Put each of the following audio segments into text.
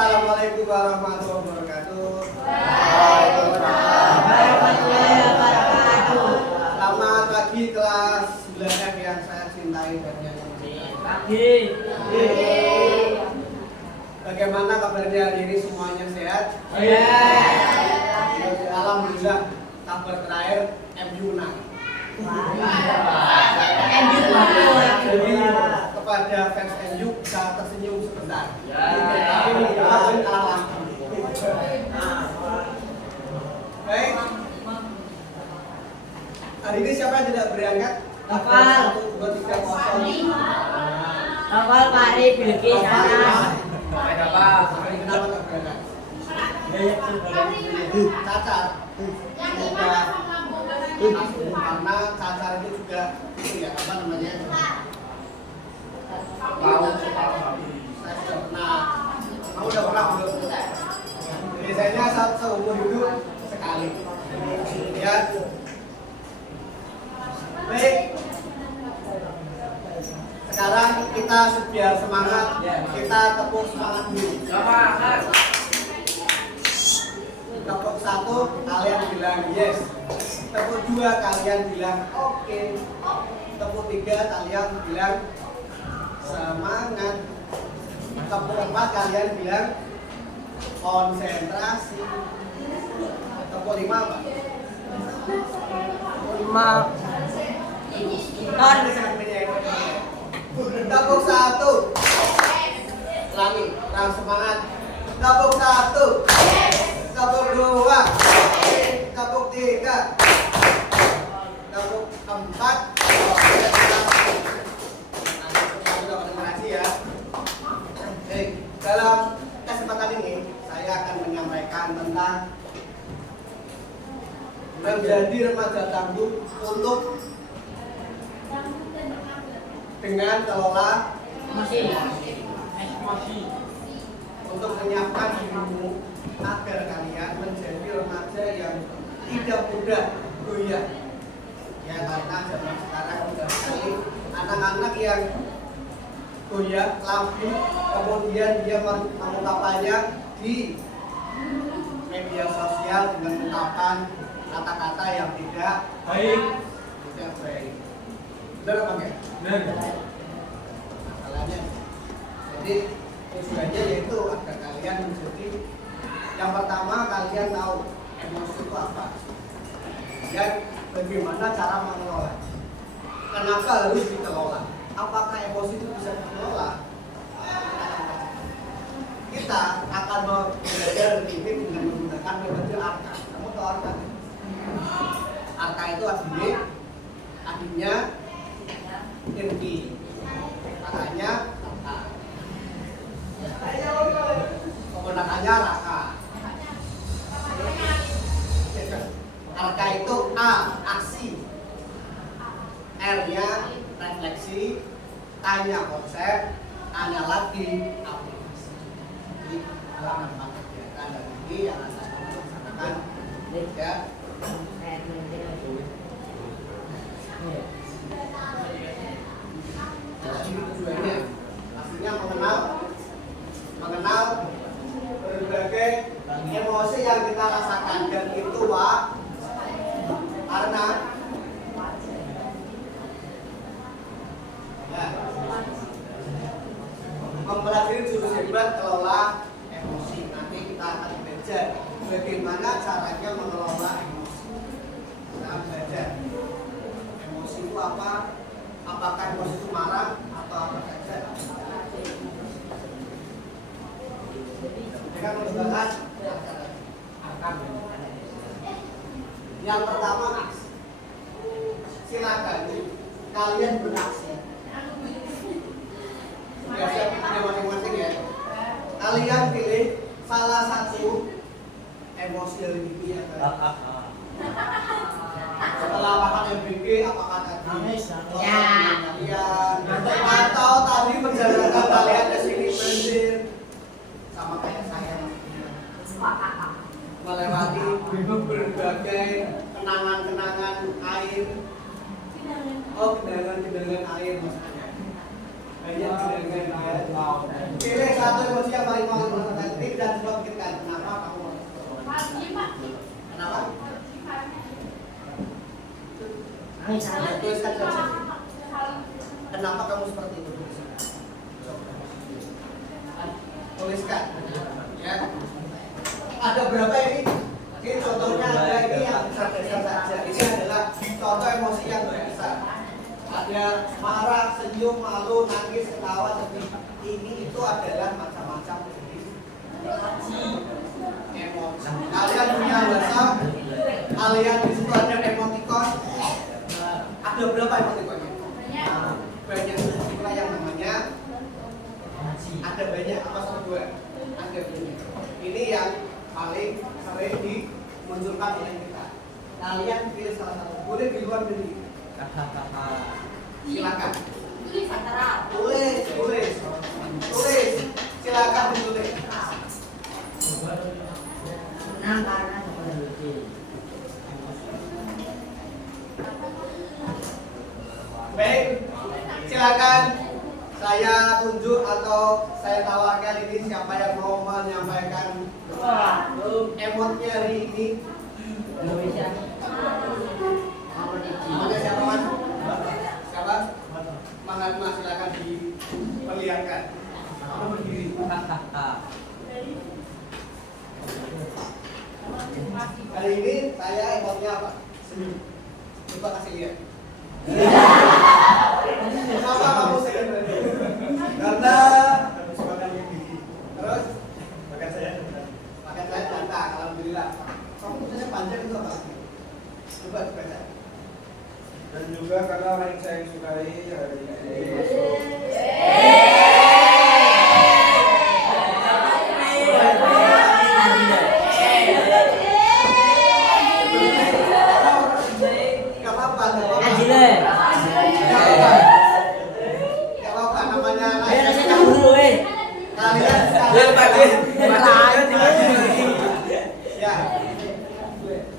Assalamualaikum warahmatullahi wabarakatuh. Waalaikumsalam warahmatullahi wabarakatuh. Selamat pagi kelas 9F yang saya cintai dan yang Pagi. Bagaimana kabarnya hari ini, semuanya sehat? Alhamdulillah, kabar terakhir MU menang. Jadi kepada fans MU bisa tersenyum sebentar. Ini kita kalah. Baik. Hari ini siapa yang tidak berangkat? Kapal. 1, 2, 3, 0. Kapal Pari Bilqis sana. Kenapa tak berangkat? Cacar. Karena cacar itu juga itu ya, apa namanya? Saya sudah pernah. Kamu udah pernah belum? Biasanya saat seumur hidup sekali. Ya. Baik. Sekarang kita biar semangat, kita tepuk semangat dulu. Tepuk 1 kalian bilang yes. Tepuk 2 kalian bilang oke. Tepuk 3 kalian bilang semangat. Tepuk 4 kalian bilang konsentrasi. Tepuk 5 apa? 5 Tepuk 1. Ulangi, kurang semangat. Tepuk 1. Tepuk 2. Tepuk 3. Tepuk 4. Ya. Dalam kesempatan ini saya akan menyampaikan tentang menjadi remaja tangguh untuk dengan kelola emosi, untuk menyiapkan dirimu agar kalian menjadi remaja yang tidak mudah goyah. Ya, karena zaman sekarang sudah sekali anak-anak yang goyah, labil, kemudian dia mengungkapkannya di media sosial dengan ungkapan kata-kata yang tidak baik. Tidak baik. Benar apa enggak? Benar. Masalahnya, jadi tujuannya yaitu agar kalian menjadi yang pertama, kalian tahu emosi itu apa dan bagaimana cara mengelola. Kenapa harus dikelola? Apakah emosi itu bisa dikelola? Kita akan belajar ini dengan menggunakan metode ARKA. Kamu tahu ARKA? ARKA itu artinya inti, makanya penggunakannya raka. Arka itu A, aksi, R-nya refleksi, K-nya konsep, A-nya lagi aplikasi. Jadi halaman 4 kegiatan dan ini yang akan dilaksanakan ya. Jadi tujuannya pastinya mengenal berbagai emosi yang kita rasakan, dan itu karena ya, mempelajari jurus hebat kelola emosi. Nanti kita akan belajar bagaimana caranya mengelola emosi. Kita akan belajar emosi itu apa, apakah emosi itu marah atau apa saja. Dengan membahas yang pertama, aksi. Silakan kalian beraksi. Sudah siap pilih masing-masing ya. Kalian pilih salah satu emosi dari MVP ya. Setelah makan MVP, apakah tadi kalian atau tadi perjalanan kalian ke sini benzir sama kayak saya melewati berbagai kenangan-kenangan air. Oh, kenangan-kenangan air maksudnya. Banyak kenangan air. Pilih satu emosi yang paling Tuliskan saja. Kenapa kamu seperti itu? Tuliskan. Ya. Ada berapa ini? Ini contohnya ada ini yang besar-besar saja. Ini adalah contoh emosi yang besar. Ada marah, senyum, malu, nangis, ketawa, sedih. Ini itu adalah macam-macam jenis emosi. Kalian punya WhatsApp, kalian di situ ada emoticon. Ada berapa emoticonnya? Banyak. Itulah yang namanya ada banyak apa dua? Ada banyak. Ini yang paling sering dimunculkan oleh kita. Kalian pilih salah satu. Boleh di luar negeri. Silakan. Tulis. Silakan ditulis. Baik, silakan saya tunjuk atau saya tawarkan ini siapa yang mau menyampaikan emotnya hari ini. Namanya siapa Mas? Siapa? Mahatma, silakan diperlihatkan. Berdiri. Hari ini saya emotnya apa? Senyum. Coba kasih lihat. Kenapa kamu senyum? Karena habis makan yang gigi. Terus makan saya datang. Alhamdulillah. Kamu tulisannya panjang itu apa? Coba dibaca. Dan juga karena orang yang saya sukai hari ini.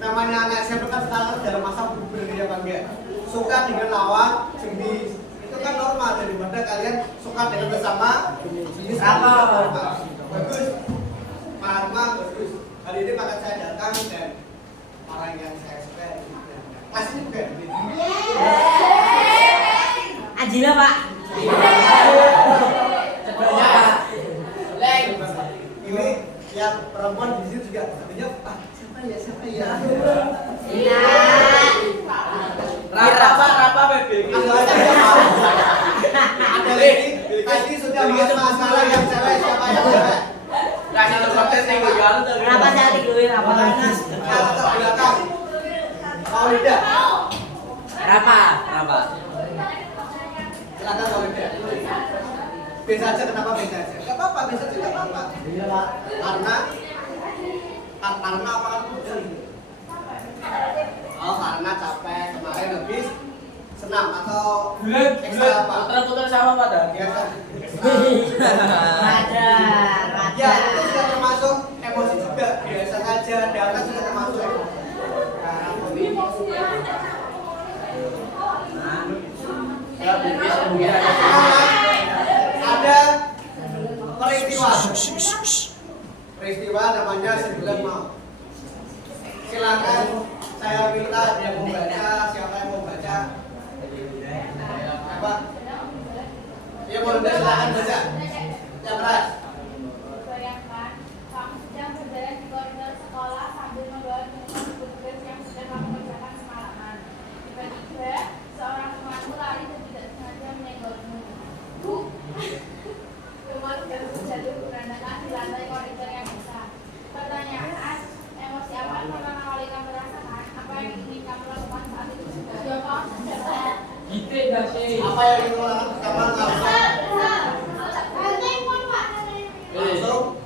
Namanya anak SMP kan sekarang dalam masa berbeda bangga. Suka dengan lawan jenis itu kan normal, daripada kalian suka dengan bersama jenis apa? Bagus, Mahatma bagus. Hari ini maka saya datang dan orang yang saya suka kelas ini bukan? Ajila Pak. Ini yang perempuan di sini juga sebenarnya siapa ya? Rapa baby. Ada lagi. Tadi sudah bahas masalah yang cewek siapa yang cewek? Kasih tempatnya saya jual. Kenapa saya tidurin apa panas? Ke belakang. Mau tidak? Kenapa? Silakan kalau tidak. Biasa aja, kenapa biasa aja? Gak apa-apa, biasa aja gak apa-apa. Iya Pak. Karena apa kan hujan? Oh karena capek kemarin habis senam atau ekstra apa? Putar-putar sama pada. Biasa. Ada. Ya itu sudah termasuk emosi juga. Biasa saja, data sudah termasuk emosi. Ada peristiwa namanya sebulan mau. Silakan saya minta yang mau baca, siapa yang mau baca? Apa? Ya mau baca, silakan baca. Yang keras. Bayangkan, kamu sedang berjalan di koridor sekolah sambil membawa tugas yang sudah kamu kerjakan semalaman. Tiba-tiba, seorang temanmu lari dan tidak sengaja menyenggolmu. Rumah jatuh berantakan di lantai koridor yang besar. Pertanyaan, emosi apa yang pertama kali kamu rasakan? Apa yang ingin kamu lakukan saat itu? Jawab. Apa yang ingin lakukan pertama kali? Langsung.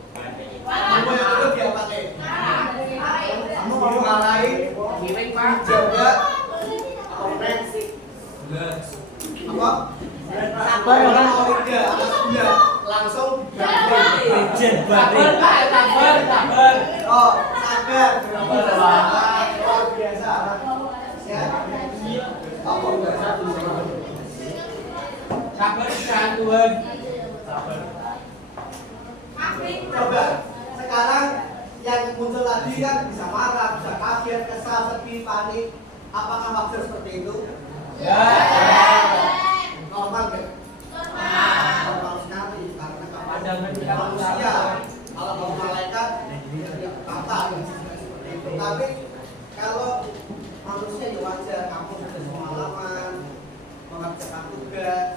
Kamu yang itu dia pakai. Kamu mau marahin? Jaga. Apa? Sabar Kalau Pak. mau ide atas dia langsung Jen Badri. Oh, sabar. Luar biasa. Ya. Apa biasa? Sabar Tuhan. Coba sekarang yang muncul tadi kan bisa marah, bisa kaget, kesal, sedih, panik. Apakah wajar seperti itu? Ya. Normal nggak? Normal sekali karena manusia. Kalau malaikat apa? Tapi kalau manusia ya wajar, kamu sudah semalaman mengerjakan tugas,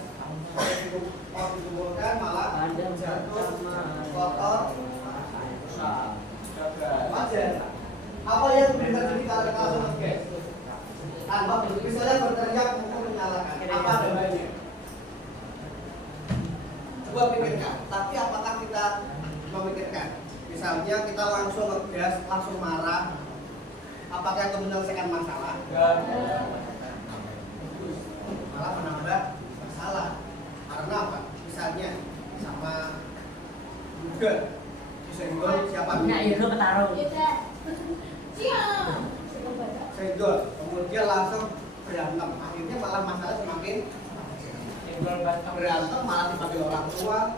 mau dikumpulkan malah jatuh, kotor, wajar. Apa yang terjadi kalau kita langsung ngegas? Tanpa misalnya berteriak untuk menyalakan, apa dampaknya? Coba pikirkan. Tapi apakah kita memikirkan? Misalnya kita langsung ngegas, langsung marah, apakah itu menyelesaikan masalah? Malah menambah masalah. Karena apa? Misalnya sama juga disenggol siapa? Nah, itu ketaruh. Senggol, kemudian langsung berantem. Akhirnya malah masalah semakin berantem, malah dipanggil orang tua.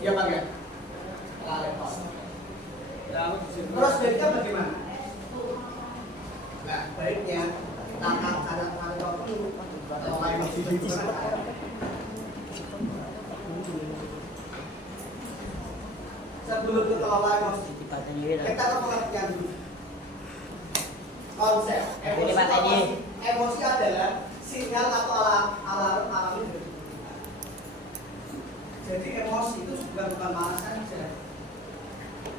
Iya Pak ya? Terus baiknya bagaimana? Nah, baiknya tata cara waktu kalau lain sebelum ke kelola emosi kita akan mengertikan dulu konsep emosi adalah sinyal atau alarm alami dari kita. Jadi emosi itu bukan marah saja.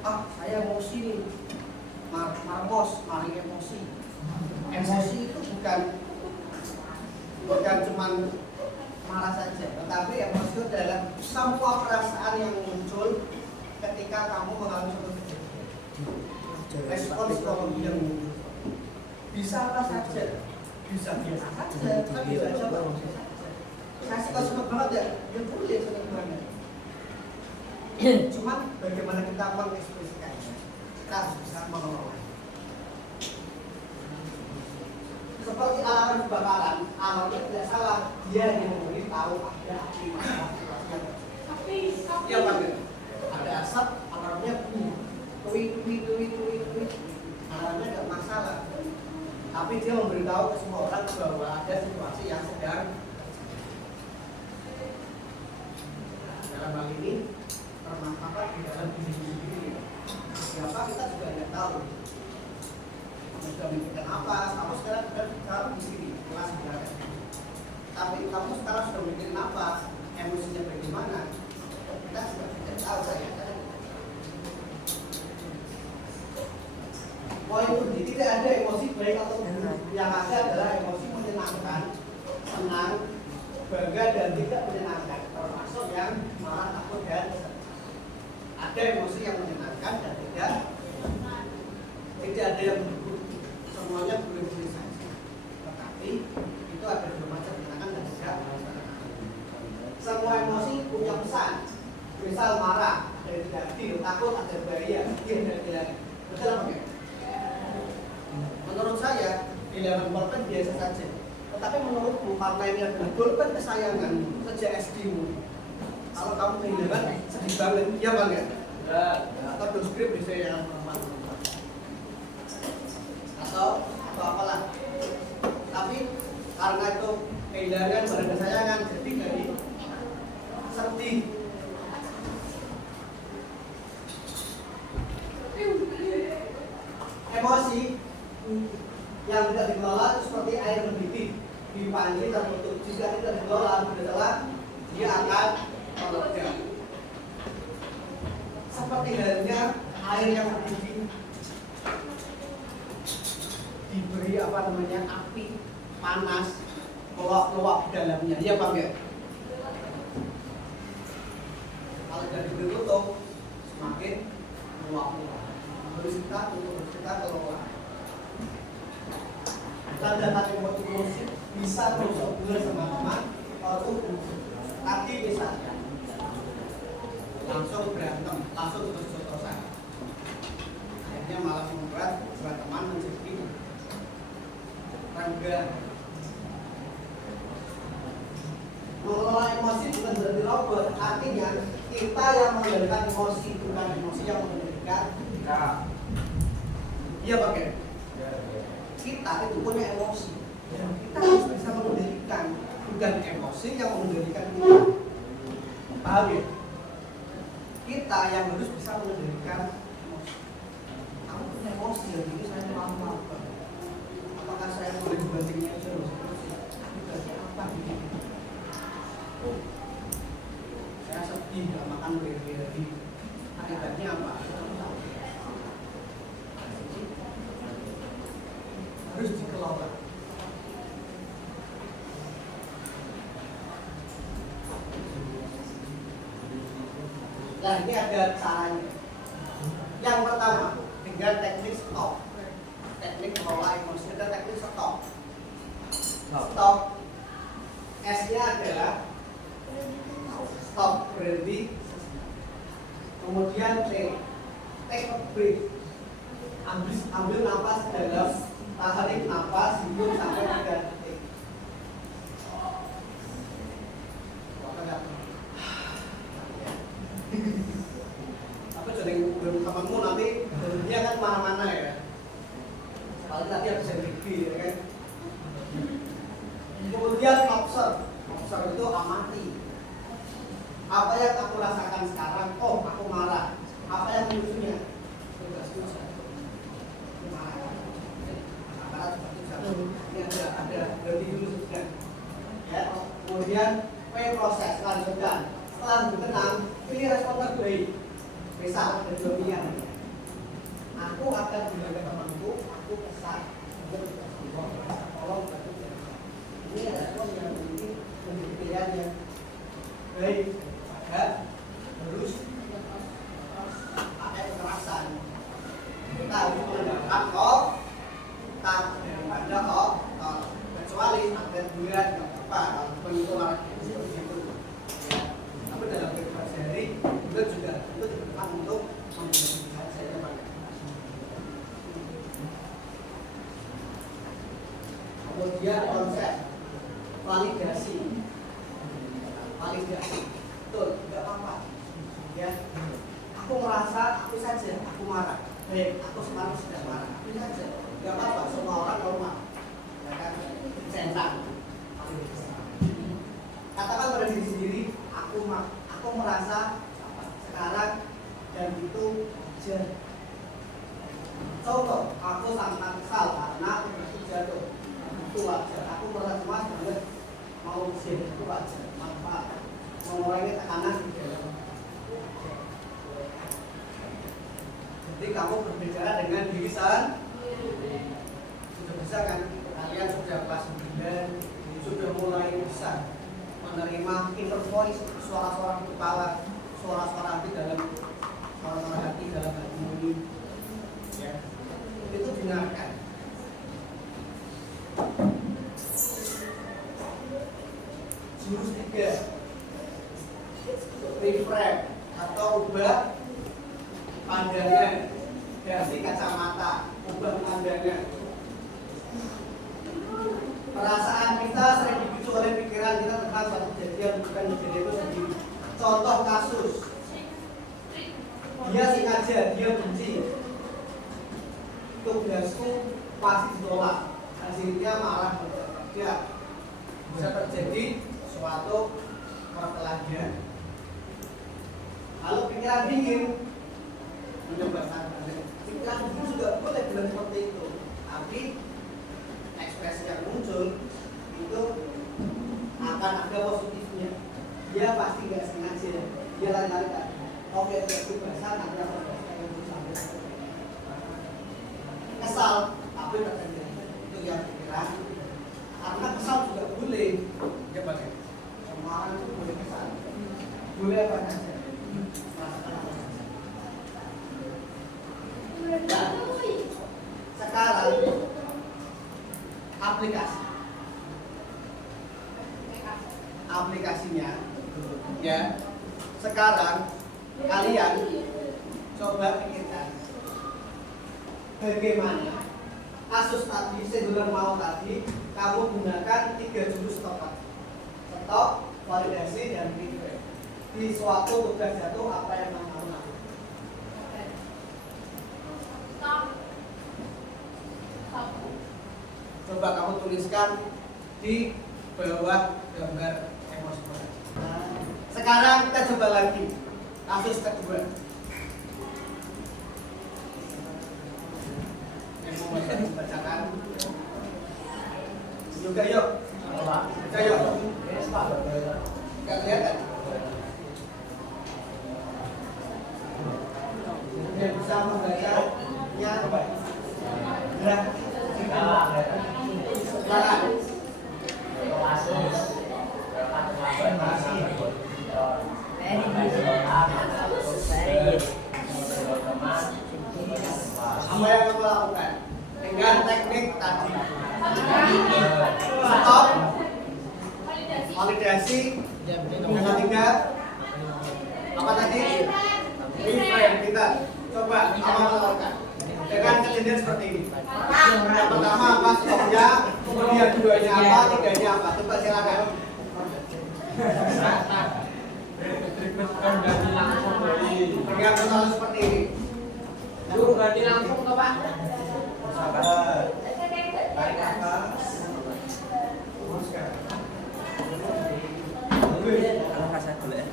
Saya emosi nih, marmos, maling emosi. Emosi itu bukan cuma marah saja, tetapi emosi itu adalah semua perasaan yang muncul ketika kamu mengalami suatu kejadian. Respons yang muncul bisa apa saja, bisa biasa saja, bisa coba. Saya suka senang banget ya, boleh senang banget. Cuman bagaimana kita mengekspresikannya, kita harus bisa mengelola. Seperti alarm kebakaran, alarmnya tidak salah, dia yang memberitahu ada api masalah. Ya Pak, ada asap, alarmnya tuit, alarmnya tidak masalah. Tapi dia memberitahu ke semua orang bahwa ada situasi yang sedang. Dalam hal ini bermanfaat di dalam diri sendiri. Siapa kita juga tidak tahu. Kamu sudah memikirkan apa? Kamu sekarang sudah bicara di sini, kelas bicara. Tapi kamu sekarang sudah mikirin apa? Emosinya bagaimana? Kita sudah tidak tahu saya. Poin ini tidak ada emosi baik atau buruk. Yang ada adalah emosi menyenangkan, senang, bangga dan tidak menyenangkan. Termasuk yang marah, takut dan sedih. Ada emosi yang menyenangkan dan tidak ada yang buruk. Semuanya boleh-boleh saja. Tetapi itu ada dua macam menyenangkan dan tidak menyenangkan. Semua emosi punya pesan. Misal marah, ada yang tidak adil, takut, ada bahaya, sedih, dan tidak. Betul apa enggak? Menurut saya, pilihan pulpen biasa saja. Tetapi menurutmu, karena ini adalah pulpen kesayanganmu sejak SD-mu. Kalau kamu kehilangan, sedih banget. Iya Bang ya? Atau doskrip bisa yang normal. Atau apalah. Tapi karena itu kehilangan barang kesayangan, jadi jadi sedih. Emosi yang tidak dikelola itu seperti air mendidih di panci tertutup. Jika tidak dikelola, dia akan meledak. Seperti halnya air yang mendidih diberi api panas, keluak-keluak di dalamnya. Iya Bang ya? Kalau tidak diberi tutup, semakin keluak-keluak. Terus kita kelola. Tanda-tanda emosi bisa merusak hubungan sama teman atau tadi misalnya langsung berantem, langsung terus-terusan. Akhirnya malah membuat teman menjadi renggang. Mengelola emosi bukan berarti robot, artinya kita yang mengendalikan emosi, bukan emosi yang mengendalikan kita. Iya Pak ya? Kita itu punya emosi, Ya, kita harus bisa mengendalikan, bukan emosi yang mengendalikan kita. Paham ya? Kita yang harus bisa mengendalikan emosi. Kamu punya emosi ya, ini saya mau apa? Apakah saya boleh dibandingnya terus? Dibanding apa ini? Saya sedih, nggak makan berhari-hari. Akibatnya apa? Harus dikelola. Nah, ini ada caranya. Yang pertama, dengan teknik stop. Teknik mengelola emosi, ada teknik stop. Stop. S-nya adalah stop, berhenti. Kemudian T, take a break. Ambil nafas dalam, tarik nafas, hidup sampai 3 detik. Apa jadi temanmu nanti dia kan mana-mana ya. Paling tadi habis gigi ya kan. Kemudian observe. Observe itu amati. Apa yang aku rasakan sekarang? Oh, aku marah. Apa yang lucunya? Aku marah. Ini ada berhenti dulu sudah. Ya. Kemudian proses lanjutkan. Setelah bertenang, pilih respon terbaik. Misal ada 2 pilihan. Aku akan bilang ke temanku, aku kesal. Tolong bantu. Ini respon yang menjadi pilihan yang baik. Terus pakai kekerasan. Kita harus menggunakan kok, tak daripada kok, kecuali ada bulan nggak apa-apa kalau penghitungan seperti itu. Ya. Tapi dalam kehidupan sehari itu juga itu diperlukan untuk memperbaiki saja Pak. Kemudian konsep validasi. Betul, tidak apa-apa. Ya, aku merasa aku saja, aku marah. Baik, aku sekarang sudah marah. Aku saja, tidak apa-apa. Semua orang normal. Ya kan? Centang. Katakan pada diri sendiri, aku merasa sekarang dan itu aja. Contoh, aku sangat kesal karena aku jatuh. Itu wajar. Aku merasa cemas banget. Mau ujian itu wajar. Manfaat. Mengurangi tekanan di dalam. Jadi kamu berbicara dengan diri sendiri. Sudah bisa kan? Kalian sudah kelas 9, sudah mulai bisa menerima inner voice, suara-suara di kepala, suara-suara hati dalam hati. Ya. Itu dengarkan. Jurus 3. Reframe atau ubah pandangan, ganti kacamata, ubah pandangan. Perasaan kita sering dipicu oleh pikiran kita tentang suatu kejadian bukan kejadian itu sendiri. Contoh kasus, dia sengaja, dia benci, tugasku pasti ditolak, hasilnya marah. Ya, bisa terjadi suatu perkelahian. Lalu pikiran dingin menyebabkan pikiran dingin juga boleh bilang seperti itu, tapi ekspresi yang muncul itu akan ada positifnya. Dia pasti nggak sengaja, dia lari-lari kan. Oke, itu bahasa nanti aku kesal, tapi terjadi itu yang pikiran. Karena kesal juga boleh, ya pakai. Semua orang itu boleh kesal, boleh apa saja. Dan sekarang aplikasinya ya, sekarang kalian coba pikirkan bagaimana kasus tadi, singular mau tadi kamu gunakan 3 jurus tepat: stop, validasi, dan reframe. Di suatu tugas jatuh, apa yang kamu lakukan? Coba kamu tuliskan di bawah gambar emosi. Sekarang kita coba lagi kasus kedua. Yang mau bacakan juga yuk. Baca yuk. Gak kelihatan. Yang bisa membacanya gerak sebelah. Apa yang kamu lakukan dengan teknik tadi? Stop, validasi, yang ketiga apa tadi? Reframe. Kita coba apa lakukan dengan kejadian seperti ini. Yang pertama apa? Stopnya, kemudian duanya apa, tiganya apa? Coba silakan. Ganti langsung dari. Dengan pertama seperti ini. Suruh ganti langsung ke Pak. Sabar. Tarik nafas. Kalau kasar dulu ya.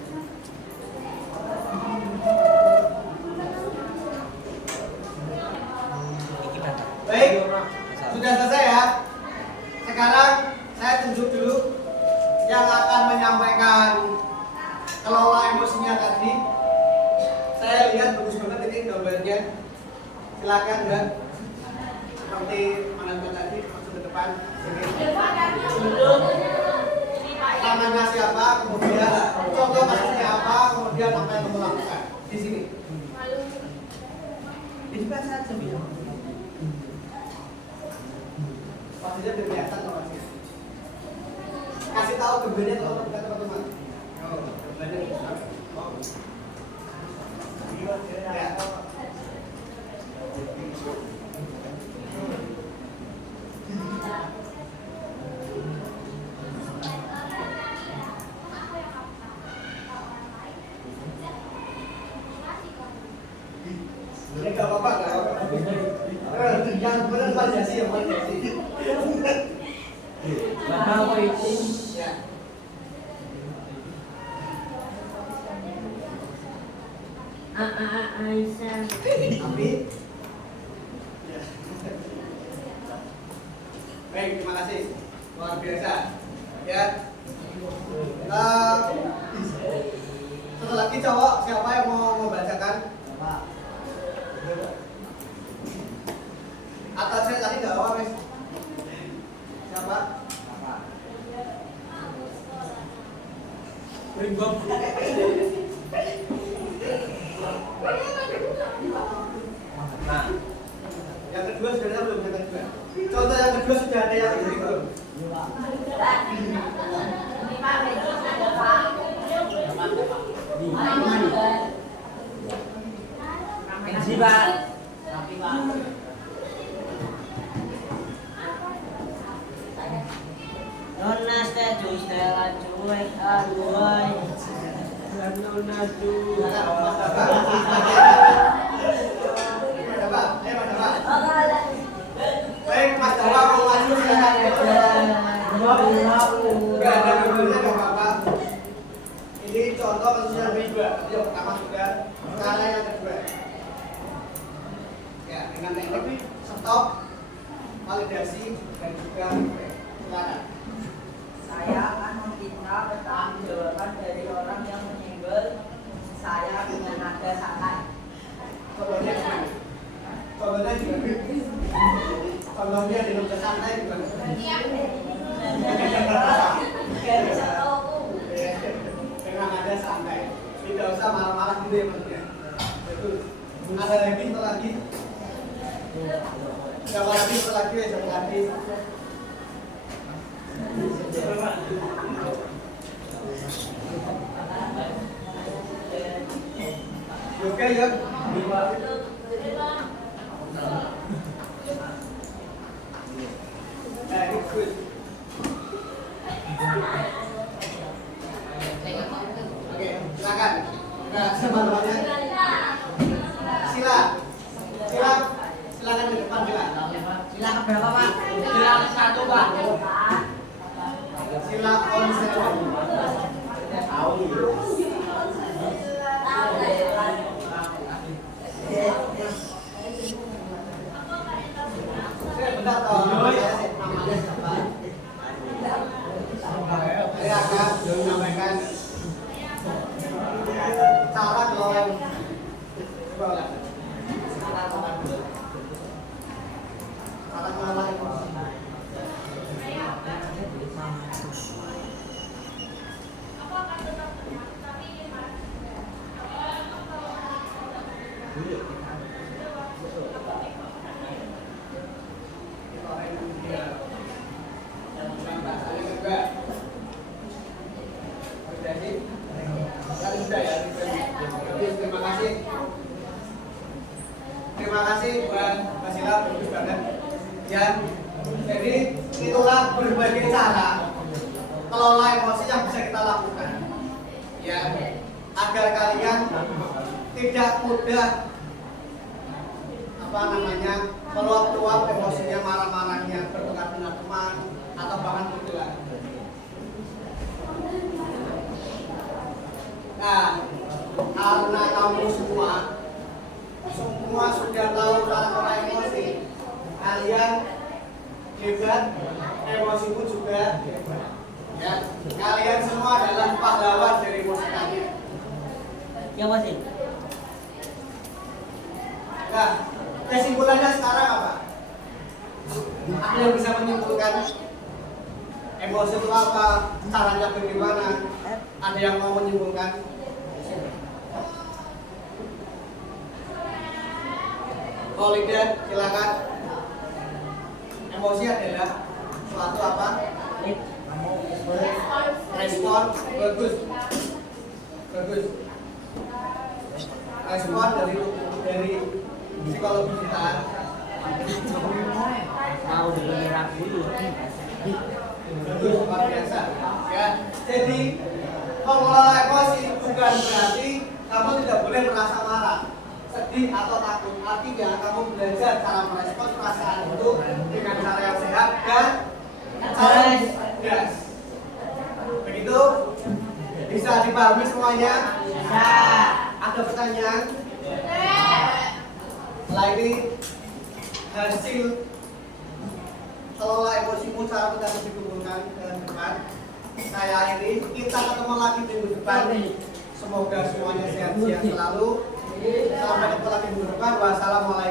Baik, sudah selesai ya. Sekarang saya tunjuk dulu yang akan menyampaikan kelola emosinya tadi. Saya lihat bagus banget ini gambarnya. Silakan dan seperti menonton tadi masuk ke depan. Namanya siapa, kemudian contoh kasusnya apa, kemudian apa yang kamu lakukan di sini. Ini bahasa aja bilang. Pastinya kelihatan loh masnya. Kasih tahu gambarnya kalau teman-teman. Oh, gambarnya. Oh. Ya. Ini gak apa-apa, gak apa-apa. Yang benar validasi, yang validasi. Apa itu? Ya. Aisyah. Tapi ya. Baik, terima kasih. Luar biasa. Ya. Satu lagi cowok, siapa yang mau membacakan? Atas saya tadi nggak apa, Mas. Siapa? Ringgong. Nah, yang kedua sudah ada belum? Yang kedua. Contoh yang kedua sudah ada yang ini belum? Ini Pak. Nona setuju Stella cuek aduai. Nona tu. Baik, Mas Dawa mau maju silakan. Enggak ada gambarnya nggak apa-apa. Ini contoh kasus yang kedua. Yang pertama sudah, sekarang yang kedua. Ya, dengan teknik stop, validasi dan juga silakan. Saya akan meminta pertanggungjawaban dari orang yang menyenggol saya dengan nada santai. Contohnya gimana? Contohnya gimana? Contohnya di nada santai gimana? Gak bisa tahu. Dengan nada santai. Tidak usah marah-marah gitu ya maksudnya. Betul. Ada lagi, satu lagi. Siapa lagi, satu lagi, siapa lagi. Oke ya. Good. Oke, silakan. Nah, teman-temannya. Silakan ke depan, silakan. Silakan berapa Pak? Silakan satu Pak. Sila konseling. Saya benar tahu namanya siapa. Saya akan menyampaikan cara kelola. Coba ulang. Cara kelola emosi. Terima kasih buat Mas Ila, bagus banget. Ya, jadi itulah berbagai cara kelola emosi yang bisa kita lakukan. Ya, agar kalian tidak mudah meluap-luap emosinya, marah-marahnya, bertukar dengan teman atau bahkan bergerak. Nah, karena kamu semua sudah tahu cara kelola emosi, kalian hebat, emosimu juga hebat. Ya, kalian semua adalah pahlawan dari emosi kalian. Ya masih. Nah, kesimpulannya sekarang apa? Ada yang bisa menyimpulkan emosi itu apa? Caranya bagaimana? Ada yang mau menyimpulkan? Kolida, silakan. Emosi adalah suatu apa? Respon. Bagus. Respon dari psikologi kita. Mau dengerin dulu. Bagus, luar biasa. Ya, jadi mengelola emosi bukan berarti kamu tidak boleh merasa marah, sedih atau takut. Artinya kamu belajar cara merespon perasaan itu dengan cara yang sehat dan cara yang cerdas. Begitu? Bisa dipahami semuanya? Bisa. Ada pertanyaan? Setelah ini hasil kelola emosimu, cara kita lebih kumpulkan ke depan. Saya akhiri, kita ketemu lagi minggu depan. Semoga semuanya sehat-sehat selalu. Sampai ketemu lagi minggu depan. Wassalamualaikum.